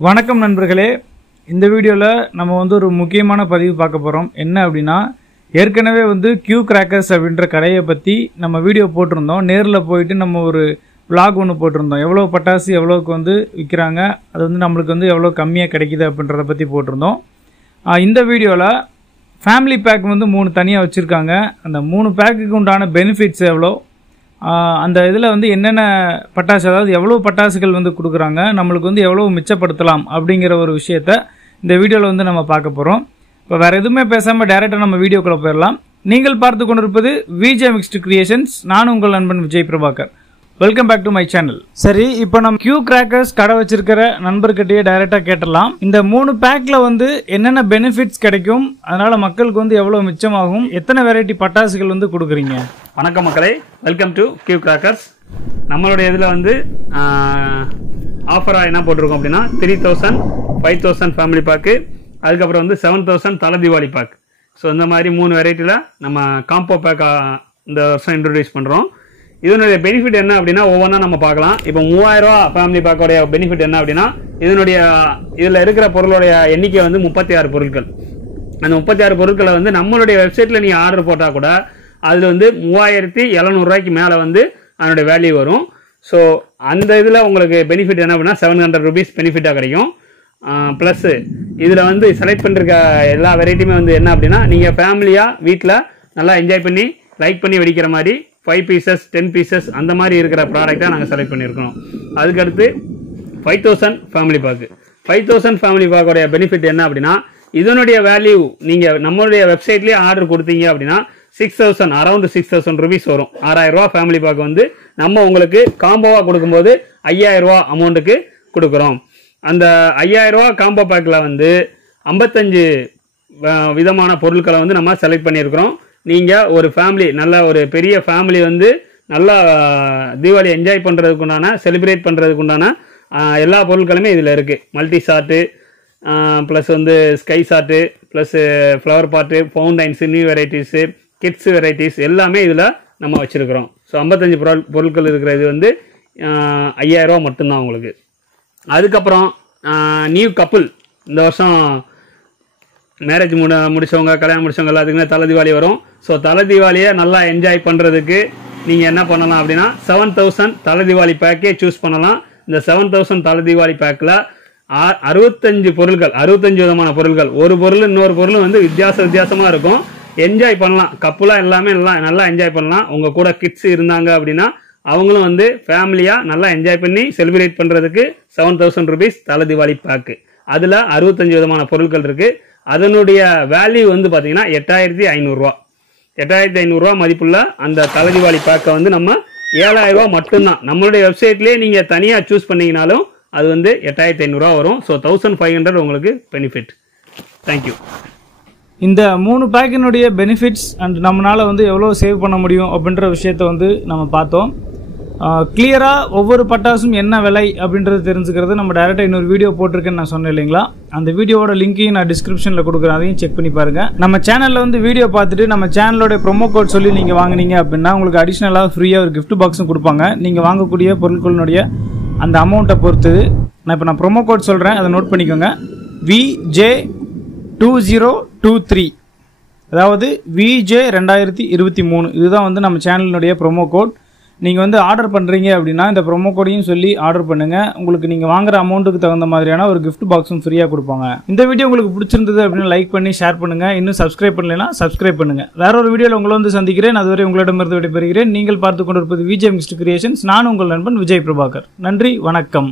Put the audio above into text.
வணக்கம் நண்பர்களே, இந்த வீடியோவில் நம்ம ஒரு முக்கியமான பதிவு பார்க்க போகிறோம். என்ன அப்படின்னா, ஏற்கனவே கியூ கிராக்கர்ஸ் அப்படின்ற கடையை பற்றி நம்ம வீடியோ போட்டிருந்தோம். நேரில் போயிட்டு நம்ம ஒரு vlog ஒன்று போட்டிருந்தோம். எவ்வளோ பட்டாசு எவ்வளோக்கு விற்கிறாங்க, அது நம்மளுக்கு எவ்வளோ கம்மியாக கிடைக்கிது அப்படின்றத பற்றி போட்டிருந்தோம். இந்த வீடியோவில் ஃபேமிலி பேக் 3 தனியாக வச்சுருக்காங்க. அந்த 3 பேக்குக்கு உண்டான பெனிஃபிட்ஸ் எவ்வளோ, அந்த இதில் என்னென்ன பட்டாசு, அதாவது எவ்வளோ பட்டாசுகள் கொடுக்குறாங்க, நம்மளுக்கு எவ்வளோ மிச்சப்படுத்தலாம் அப்படிங்கிற ஒரு விஷயத்தை இந்த வீடியோவில் நம்ம பார்க்க போகிறோம். இப்போ வேறு எதுவுமே பேசாமல் டேரெக்டாக நம்ம வீடியோக்குள்ளே போயிடலாம். நீங்கள் பார்த்து கொண்டிருப்பது விஜே மிக்ஸ்டு கிரியேஷன்ஸ். நான் உங்கள் நண்பன் Vijay Prabhakar. Welcome back to my channel. சரி, இப்போ நம்ம கியூ கிராக்கர்ஸ் கடை வச்சிருக்கிற நண்பர்கிட்டயே டைரக்டா கேட்டலாம். இந்த 3 பேக்ல என்னென்ன பெனிஃபிட்ஸ் கிடைக்கும், அதனால மக்களுக்கு எவ்வளவு மிச்சமாகும், எத்தனை வெரைட்டி பட்டாசுகள் கொடுக்குறீங்க? வணக்கம் மக்களே, வெல்கம் டு கியூ கிராக்கர்ஸ். நம்மளுடைய இதில் ஆஃபராக என்ன போட்டிருக்கோம் அப்படின்னா 3000, 5000 ஃபேமிலி பேக்கு, அதுக்கப்புறம் 7000 தலை தீபாவளி பேக். ஸோ இந்த மாதிரி 3 வெரைட்டியில் நம்ம காம்போ பேக் இந்த வருஷம் இன்ட்ரடியூஸ் பண்ணுறோம். இதனுடைய பெனிஃபிட் என்ன அப்படின்னா ஒவ்வொன்றா நம்ம பார்க்கலாம். இப்போ 3000 ரூபா ஃபேமிலி பேக்கோடைய பெனிஃபிட் என்ன அப்படின்னா, இதில் இருக்கிற பொருளுடைய எண்ணிக்கை 36 பொருட்கள். அந்த 36 பொருட்களை நம்மளுடைய வெப்சைட்டில் நீங்கள் ஆர்டர் போட்டால் கூட அதில் 3700 ரூபாய்க்கு மேலே அதனுடைய வேல்யூ வரும். ஸோ அந்த இதில் உங்களுக்கு பெனிஃபிட் என்ன அப்படின்னா 700 ருபீஸ் பெனிஃபிட்டாக கிடைக்கும். ப்ளஸ் இதில் செலக்ட் பண்ணிருக்க எல்லா வெரைட்டியுமே என்ன அப்படின்னா, நீங்கள் ஃபேமிலியாக வீட்டில் நல்லா என்ஜாய் பண்ணி லைக் பண்ணி வெடிக்கிற மாதிரி 5 பீசஸ் 10 பீசஸ் அந்த மாதிரி இருக்கிற ப்ராடக்டாக நாங்கள் செலக்ட் பண்ணியிருக்கோம். அதுக்கடுத்து 5000 ஃபேமிலி பேக்கு. 5000 ஃபேமிலி பேக்கோடைய பெனிஃபிட் என்ன அப்படின்னா, இதனுடைய வேல்யூ நீங்கள் நம்மளுடைய வெப்சைட்லேயே ஆர்டர் கொடுத்தீங்க அப்படின்னா 6000, அரௌண்ட் 6000 ருபீஸ் வரும். 6000 ரூபா ஃபேமிலி பேக் நம்ம உங்களுக்கு காம்போவாக கொடுக்கும்போது 5000 ரூபா அமௌண்ட்டுக்கு கொடுக்குறோம். அந்த 5000 ரூபா காம்போ பேக்கில் 55 விதமான பொருட்களை நம்ம செலக்ட் பண்ணியிருக்கிறோம். நீங்கள் ஒரு ஃபேமிலி, நல்ல ஒரு பெரிய ஃபேமிலி நல்லா தீபாவளி என்ஜாய் பண்ணுறதுக்குண்டான, செலிப்ரேட் பண்ணுறதுக்குண்டான எல்லா பொருட்களுமே இதில் இருக்குது. Multi shot, plus sky shot, plus flower பாட்டு, ஃபவுண்டைன்ஸு, நியூ வெரைட்டிஸு, கிட்ஸ் வெரைட்டிஸ் எல்லாமே இதில் நம்ம வச்சுருக்கிறோம். ஸோ 55 பொருட்கள் இருக்கிற இது 5000 ரூபா மட்டும்தான் உங்களுக்கு. அதுக்கப்புறம் நியூ கப்புள், இந்த வருஷம் மேரேஜ் முடிச்சவங்க, கல்யாணம் முடிச்சவங்க எல்லாத்துக்குமே தலை தீபாவளி வரும். ஸோ தலை தீபாவளியை நல்லா என்ஜாய் பண்ணுறதுக்கு நீங்கள் என்ன பண்ணலாம் அப்படின்னா 7000 தலை தீபாவளி பேக்கே சூஸ் பண்ணலாம். இந்த 7000 தலை தீபாவளி பேக்கில் 65 பொருட்கள், 65 விதமான பொருட்கள், ஒரு பொருள் இன்னொரு பொருள் வித்தியாசமாக இருக்கும். என்ஜாய் பண்ணலாம். கப்புலாக எல்லாமே நல்லா என்ஜாய் பண்ணலாம். உங்கள் கூட கிட்ஸ் இருந்தாங்க அப்படின்னா அவங்களும் ஃபேமிலியாக நல்லா என்ஜாய் பண்ணி செலிப்ரேட் பண்ணுறதுக்கு 7000 ருபீஸ் தலை தீபாவளி பேக்கு. அதில் 65 விதமான பொருட்கள் இருக்குது. அதனுடைய வேல்யூ பார்த்தீங்கன்னா 8500 ரூபா. 8500 ரூபா மதிப்புள்ள அந்த தலை தீபாவளி பேக்கை நம்ம 7000 ரூபா மட்டும்தான். நம்மளுடைய வெப்சைட்லேயே நீங்கள் தனியாக சூஸ் பண்ணீங்கனாலும் அது 8500 ரூபா வரும். ஸோ 1500 உங்களுக்கு பெனிஃபிட். தேங்க்யூ. இந்த 3 பேக்கினுடைய பெனிஃபிட்ஸ் அண்ட் நம்மளால் எவ்வளோ சேவ் பண்ண முடியும் அப்படின்ற விஷயத்தை நம்ம பார்த்தோம். கிளியராக ஒவ்வொரு பட்டாசும் என்ன விலை அப்படின்றது தெரிஞ்சுக்கிறது நம்ம டைரெக்டாக இன்னொரு வீடியோ போட்டிருக்கேன்னு நான் சொன்னேன் இல்லைங்களா? அந்த வீடியோவோட லிங்கையும் நான் டிஸ்கிரிப்ஷனில் கொடுக்குறேன், அதையும் செக் பண்ணி பாருங்கள். நம்ம சேனலில் வீடியோ பார்த்துட்டு நம்ம சேனலோட ப்ரோமோ கோட் சொல்லி நீங்கள் வாங்கினீங்க அப்படின்னா உங்களுக்கு அடிஷ்னலாக ஃப்ரீயாக ஒரு கிஃப்ட் பாக்ஸும் கொடுப்பாங்க. நீங்கள் வாங்கக்கூடிய பொருட்களினுடைய அந்த அமௌண்ட்டை பொறுத்து. நான் ப்ரோமோ கோட் சொல்கிறேன், அதை நோட் பண்ணிக்கோங்க. VJ2023, அதாவது VJ 2023. இதுதான் நம்ம சேனலினுடைய ப்ரோமோ கோட். நீங்கள் ஆர்டர் பண்ணுறீங்க அப்படின்னா இந்த ப்ரோமோ கோடையும் சொல்லி ஆர்டர் பண்ணுங்கள். உங்களுக்கு நீங்கள் வாங்குற அமௌண்ட்டுக்கு தகுந்த மாதிரியான ஒரு கிஃப்ட் பாக்ஸும் ஃப்ரீயாக கொடுப்பாங்க. இந்த வீடியோ உங்களுக்கு பிடிச்சிருந்தது அப்படின்னு லைக் பண்ணி ஷேர் பண்ணுங்கள். இன்னும் சப்ஸ்கிரைப் பண்ணலைன்னா சப்ஸ்கிரைப் பண்ணுங்கள். வேற ஒரு வீடியோவில் உங்களை சந்திக்கிறேன். அதுவரை உங்களிடமிருந்து விடைபெறுகிறேன். நீங்கள் பார்த்து கொண்டிருப்பது விஜய் மிக்ஸ்டு கிரியேஷன்ஸ். நான் உங்கள் நண்பன் விஜய் பிரபாகர். நன்றி, வணக்கம்.